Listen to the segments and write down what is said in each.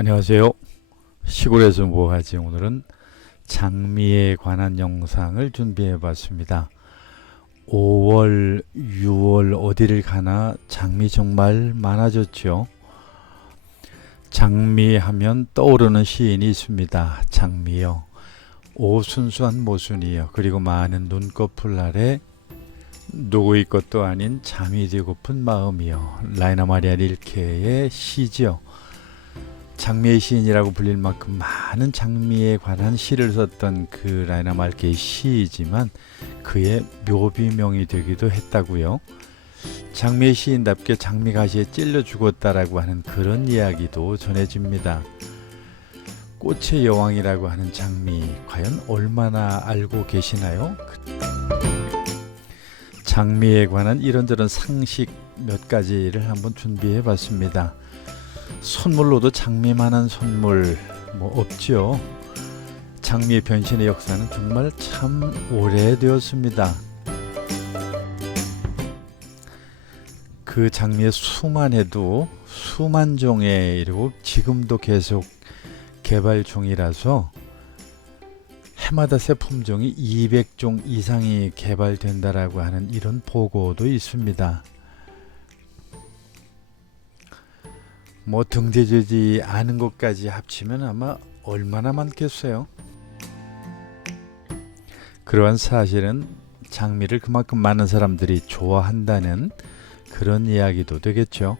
안녕하세요. 시골에서 뭐하지? 오늘은 장미에 관한 영상을 준비해 봤습니다. 5월, 6월 어디를 가나 장미 정말 많아졌죠. 장미 하면 떠오르는 시인이 있습니다. 장미요. 오순수한 모순이요. 그리고 많은 눈꺼풀 아래 누구의 것도 아닌 잠이 되고픈 마음이요. 라이나 마리아 릴케의 시지요. 장미의 시인이라고 불릴 만큼 많은 장미에 관한 시를 썼던 그 라이나 마르케의 시이지만 그의 묘비명이 되기도 했다고요. 장미의 시인답게 장미가시에 찔려 죽었다라고 하는 그런 이야기도 전해집니다. 꽃의 여왕이라고 하는 장미, 과연 얼마나 알고 계시나요? 장미에 관한 이런저런 상식 몇 가지를 한번 준비해 봤습니다. 선물로도 장미만한 선물 없죠. 장미의 변신의 역사는 정말 참 오래되었습니다. 그 장미의 수만 해도 수만 종에 이르고 지금도 계속 개발 중이라서 해마다 새 품종이 200종 이상이 개발된다라고 하는 이런 보고도 있습니다. 등재되지 않은 것까지 합치면 아마 얼마나 많겠어요. 그러한 사실은 장미를 그만큼 많은 사람들이 좋아한다는 그런 이야기도 되겠죠.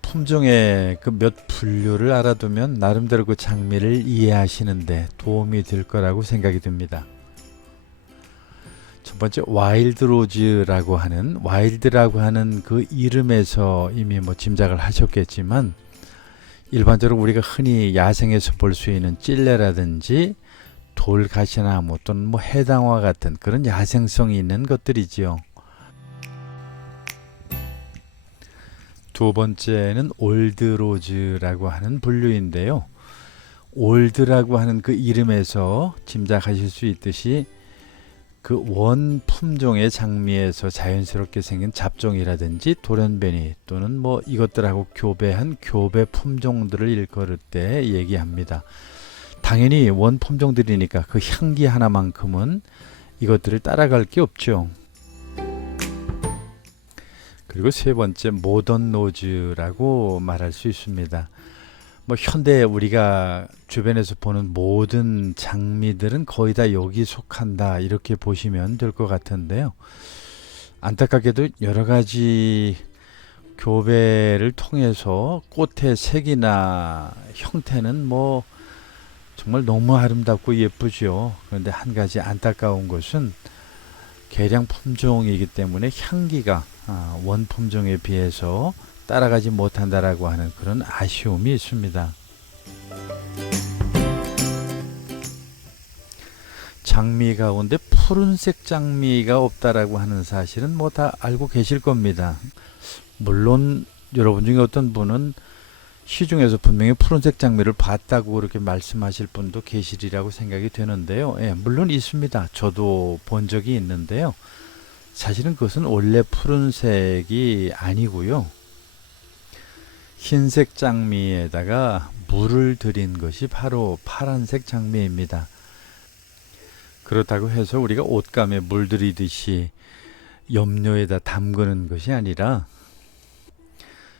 품종의 그 몇 분류를 알아두면 나름대로 그 장미를 이해하시는데 도움이 될 거라고 생각이 듭니다. 첫 번째, 와일드 로즈라고 하는, 와일드라고 하는 그 이름에서 이미 짐작을 하셨겠지만 일반적으로 우리가 흔히 야생에서 볼 수 있는 찔레라든지 돌가시나무 또는 해당화 같은 그런 야생성이 있는 것들이지요. 두 번째는 올드 로즈라고 하는 분류인데요. 올드라고 하는 그 이름에서 짐작하실 수 있듯이 그 원 품종의 장미에서 자연스럽게 생긴 잡종이라든지 돌연변이 또는 이것들하고 교배한 교배 품종들을 일컬을 때 얘기합니다. 당연히 원 품종들이니까 그 향기 하나만큼은 이것들을 따라갈 게 없죠. 그리고 세 번째, 모던 로즈라고 말할 수 있습니다. 현대 우리가 주변에서 보는 모든 장미들은 거의 다 여기 속한다, 이렇게 보시면 될 것 같은데요. 안타깝게도 여러 가지 교배를 통해서 꽃의 색이나 형태는 정말 너무 아름답고 예쁘죠. 그런데 한 가지 안타까운 것은 개량 품종이기 때문에 향기가 원 품종에 비해서 따라가지 못한다라고 하는 그런 아쉬움이 있습니다. 장미 가운데 푸른색 장미가 없다라고 하는 사실은 다 알고 계실 겁니다. 물론 여러분 중에 어떤 분은 시중에서 분명히 푸른색 장미를 봤다고 그렇게 말씀하실 분도 계시리라고 생각이 되는데요. 물론 있습니다. 저도 본 적이 있는데요. 사실은 그것은 원래 푸른색이 아니고요. 흰색 장미에다가 물을 들인 것이 바로 파란색 장미입니다. 그렇다고 해서 우리가 옷감에 물 들이듯이 염료에다 담그는 것이 아니라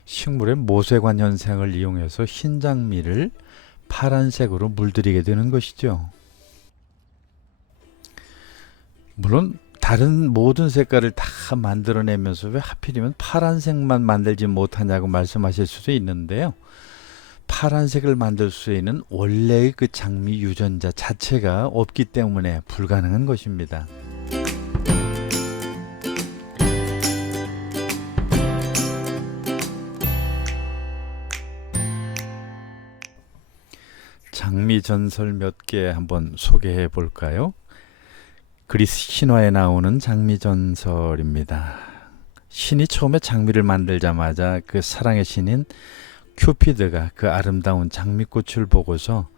식물의 모세관 현상을 이용해서 흰 장미를 파란색으로 물들이게 되는 것이죠. 물론 다른 모든 색깔을 다 만들어내면서 왜 하필이면 파란색만 만들지 못하냐고 말씀하실 수도 있는데요. 파란색을 만들 수 있는 원래의 그 장미 유전자 자체가 없기 때문에 불가능한 것입니다. 장미 전설 몇 개 한번 소개해 볼까요? 그리스 신화에 나오는 장미 전설입니다. 신이 처음에 장미를 만들자마자 그 사랑의 신인 큐피드가 그 아름다운 장미꽃을 보고서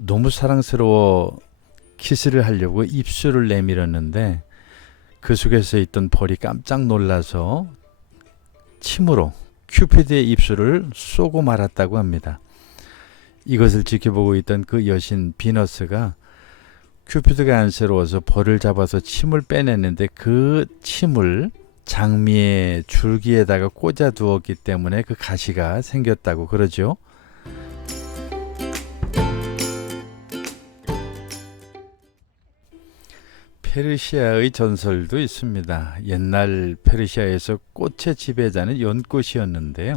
너무 사랑스러워 키스를 하려고 입술을 내밀었는데 그 속에서 있던 벌이 깜짝 놀라서 침으로 큐피드의 입술을 쏘고 말았다고 합니다. 이것을 지켜보고 있던 그 여신 비너스가 큐피드가 안쓰러워서 벌을 잡아서 침을 빼냈는데 그 침을 장미의 줄기에다가 꽂아 두었기 때문에 그 가시가 생겼다고 그러죠. 페르시아의 전설도 있습니다. 옛날 페르시아에서 꽃의 지배자는 연꽃이었는데요.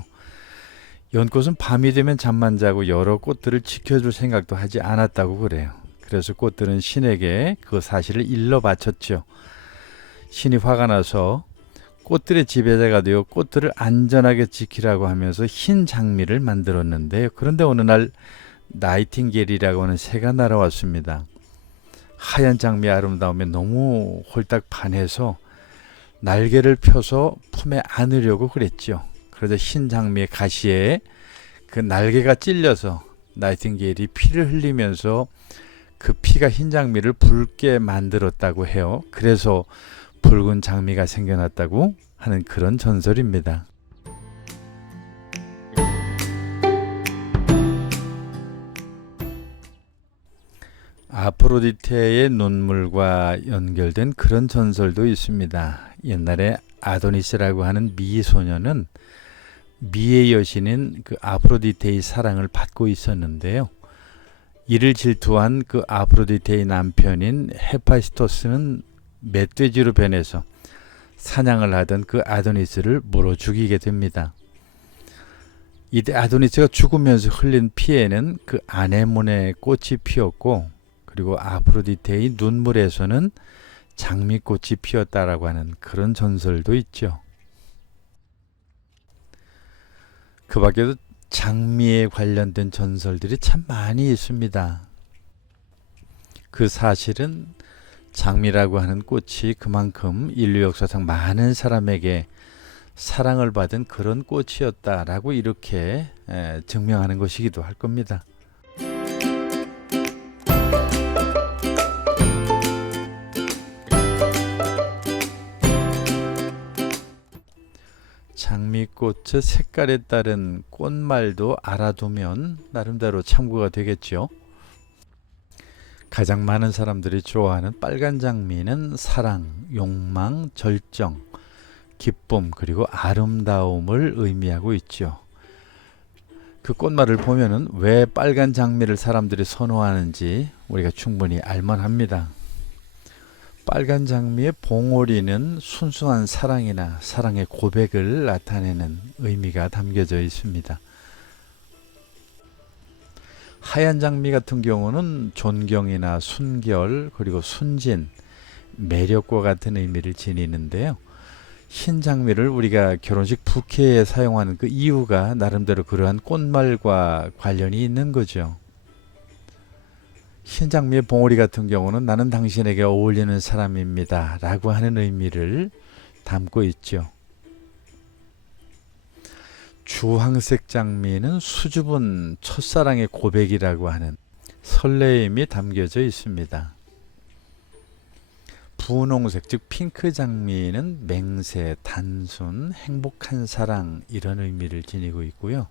연꽃은 밤이 되면 잠만 자고 여러 꽃들을 지켜줄 생각도 하지 않았다고 그래요. 그래서 꽃들은 신에게 그 사실을 일러 바쳤죠. 신이 화가 나서 꽃들의 지배자가 되어 꽃들을 안전하게 지키라고 하면서 흰 장미를 만들었는데요. 그런데 어느 날 나이팅게일이라고 하는 새가 날아왔습니다. 하얀 장미의 아름다움에 너무 홀딱 반해서 날개를 펴서 품에 안으려고 그랬죠. 그래서 흰 장미의 가시에 그 날개가 찔려서 나이팅게일이 피를 흘리면서 그 피가 흰 장미를 붉게 만들었다고 해요. 그래서 붉은 장미가 생겨났다고 하는 그런 전설입니다. 아프로디테의 눈물과 연결된 그런 전설도 있습니다. 옛날에 아도니스라고 하는 미 소녀는 미의 여신인 그 아프로디테의 사랑을 받고 있었는데요. 이를 질투한 그 아프로디테의 남편인 헤파이스토스는 멧돼지로 변해서 사냥을 하던 그 아도니스를 물어 죽이게 됩니다. 이때 아도니스가 죽으면서 흘린 피에는 그 아네몬의 꽃이 피었고, 그리고 아프로디테의 눈물에서는 장미꽃이 피었다라고 하는 그런 전설도 있죠. 그 밖에도 장미에 관련된 전설들이 참 많이 있습니다. 그 사실은 장미라고 하는 꽃이 그만큼 인류 역사상 많은 사람에게 사랑을 받은 그런 꽃이었다라고 이렇게 증명하는 것이기도 할 겁니다. 장미꽃의 색깔에 따른 꽃말도 알아두면 나름대로 참고가 되겠죠. 가장 많은 사람들이 좋아하는 빨간 장미는 사랑, 욕망, 절정, 기쁨, 그리고 아름다움을 의미하고 있죠. 그 꽃말을 보면은 왜 빨간 장미를 사람들이 선호하는지 우리가 충분히 알만합니다. 빨간 장미의 봉오리는 순수한 사랑이나 사랑의 고백을 나타내는 의미가 담겨져 있습니다. 하얀 장미 같은 경우는 존경이나 순결, 그리고 순진, 매력과 같은 의미를 지니는데요. 흰 장미를 우리가 결혼식 부케에 사용하는 그 이유가 나름대로 그러한 꽃말과 관련이 있는 거죠. 흰 장미의 봉오리 같은 경우는 나는 당신에게 어울리는 사람입니다 라고 하는 의미를 담고 있죠. 주황색 장미는 수줍은 첫사랑의 고백이라고 하는 설레임이 담겨져 있습니다. 분홍색, 즉 핑크 장미는 맹세, 단순, 행복한 사랑 이런 의미를 지니고 있고요.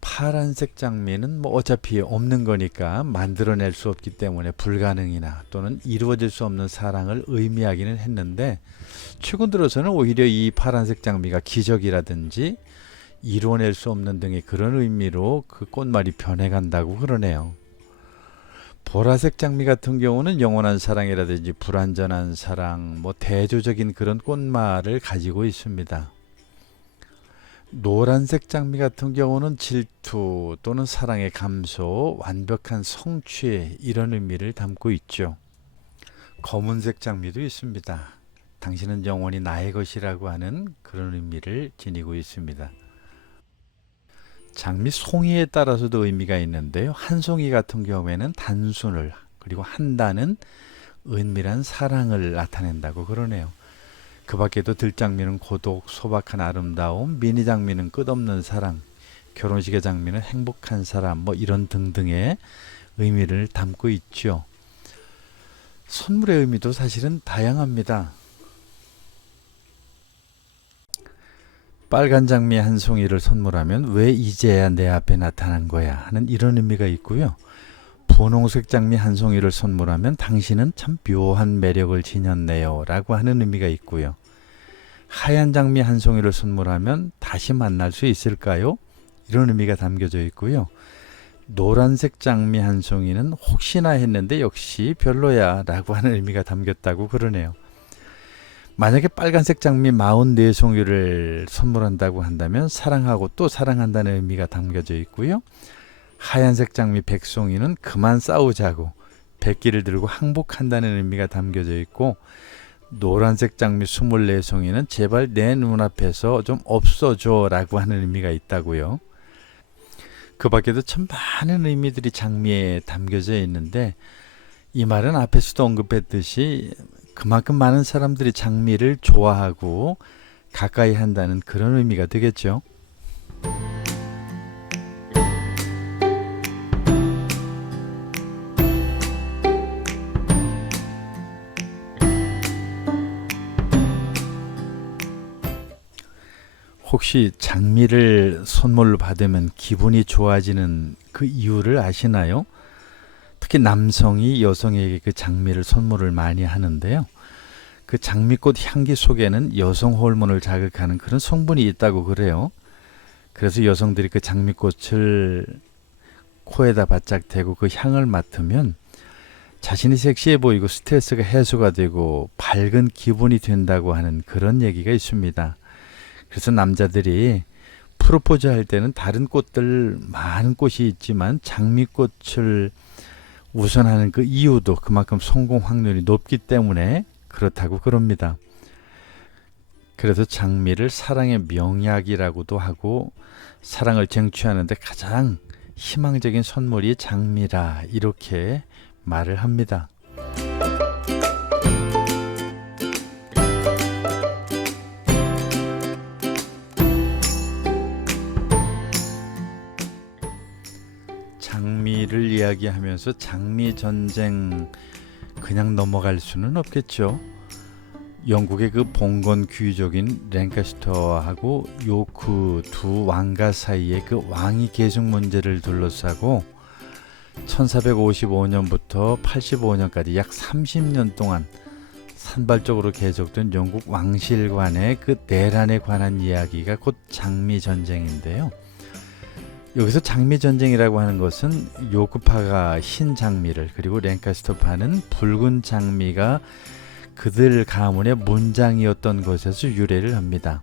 파란색 장미는 어차피 없는 거니까 만들어낼 수 없기 때문에 불가능이나 또는 이루어질 수 없는 사랑을 의미하기는 했는데, 최근 들어서는 오히려 이 파란색 장미가 기적이라든지 이루어낼 수 없는 등의 그런 의미로 그 꽃말이 변해간다고 그러네요. 보라색 장미 같은 경우는 영원한 사랑이라든지 불완전한 사랑, 대조적인 그런 꽃말을 가지고 있습니다. 노란색 장미 같은 경우는 질투 또는 사랑의 감소, 완벽한 성취 이런 의미를 담고 있죠. 검은색 장미도 있습니다. 당신은 영원히 나의 것이라고 하는 그런 의미를 지니고 있습니다. 장미 송이에 따라서도 의미가 있는데요. 한 송이 같은 경우에는 단순을, 그리고 한다는 은밀한 사랑을 나타낸다고 그러네요. 그 밖에도 들장미는 고독, 소박한 아름다움, 미니 장미는 끝없는 사랑, 결혼식의 장미는 행복한 사람, 이런 등등의 의미를 담고 있죠. 선물의 의미도 사실은 다양합니다. 빨간 장미 한 송이를 선물하면 왜 이제야 내 앞에 나타난 거야 하는 이런 의미가 있고요. 분홍색 장미 한 송이를 선물하면 당신은 참 묘한 매력을 지녔네요 라고 하는 의미가 있고요. 하얀 장미 한 송이를 선물하면 다시 만날 수 있을까요? 이런 의미가 담겨져 있고요. 노란색 장미 한 송이는 혹시나 했는데 역시 별로야 라고 하는 의미가 담겼다고 그러네요. 만약에 빨간색 장미 44송이를 선물한다고 한다면 사랑하고 또 사랑한다는 의미가 담겨져 있고요. 하얀색 장미 100송이는 그만 싸우자고 백기를 들고 항복한다는 의미가 담겨져 있고, 노란색 장미 24송이는 제발 내 눈앞에서 좀 없어줘 라고 하는 의미가 있다고요. 그 밖에도 참 많은 의미들이 장미에 담겨져 있는데, 이 말은 앞에서도 언급했듯이 그만큼 많은 사람들이 장미를 좋아하고 가까이 한다는 그런 의미가 되겠죠. 혹시 장미를 선물로 받으면 기분이 좋아지는 그 이유를 아시나요? 특히 남성이 여성에게 그 장미를 선물을 많이 하는데요. 그 장미꽃 향기 속에는 여성 호르몬을 자극하는 그런 성분이 있다고 그래요. 그래서 여성들이 그 장미꽃을 코에다 바짝 대고 그 향을 맡으면 자신이 섹시해 보이고 스트레스가 해소가 되고 밝은 기분이 된다고 하는 그런 얘기가 있습니다. 그래서 남자들이 프로포즈 할 때는 다른 꽃들 많은 꽃이 있지만 장미꽃을 우선하는 그 이유도 그만큼 성공 확률이 높기 때문에 그렇다고 그럽니다. 그래서 장미를 사랑의 명약이라고도 하고, 사랑을 쟁취하는데 가장 희망적인 선물이 장미라 이렇게 말을 합니다. 장미를 이야기하면서 장미 전쟁 그냥 넘어갈 수는 없겠죠. 영국의 그 봉건 귀족인 랭카스터하고 요크 두 왕가 사이의 그 왕위 계승 문제를 둘러싸고 1455년부터 85년까지 약 30년 동안 산발적으로 계속된 영국 왕실 간의 그 내란에 관한 이야기가 곧 장미 전쟁인데요. 여기서 장미 전쟁이라고 하는 것은 요크파가 흰 장미를, 그리고 랭카스터파는 붉은 장미가 그들 가문의 문장이었던 것에서 유래를 합니다.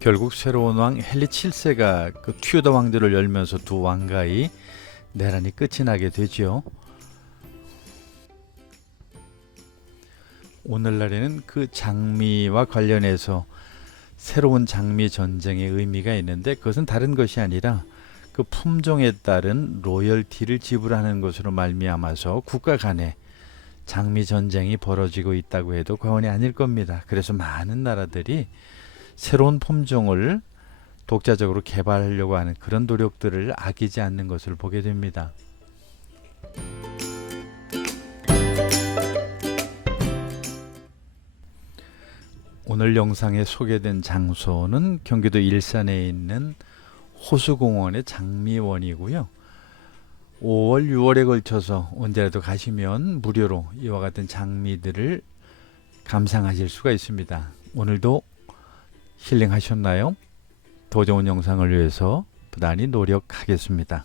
결국 새로운 왕 헨리 7세가 그 튜더 왕조를 열면서 두 왕가의 내란이 끝이 나게 되죠. 오늘날에는 그 장미와 관련해서 새로운 장미 전쟁의 의미가 있는데, 그것은 다른 것이 아니라 그 품종에 따른 로열티를 지불하는 것으로 말미암아서 국가 간에 장미 전쟁이 벌어지고 있다고 해도 과언이 아닐 겁니다. 그래서 많은 나라들이 새로운 품종을 독자적으로 개발하려고 하는 그런 노력들을 아끼지 않는 것을 보게 됩니다. 오늘 영상에 소개된 장소는 경기도 일산에 있는 호수공원의 장미원이고요. 5월, 6월에 걸쳐서 언제라도 가시면 무료로 이와 같은 장미들을 감상하실 수가 있습니다. 오늘도 힐링하셨나요? 더 좋은 영상을 위해서 부단히 노력하겠습니다.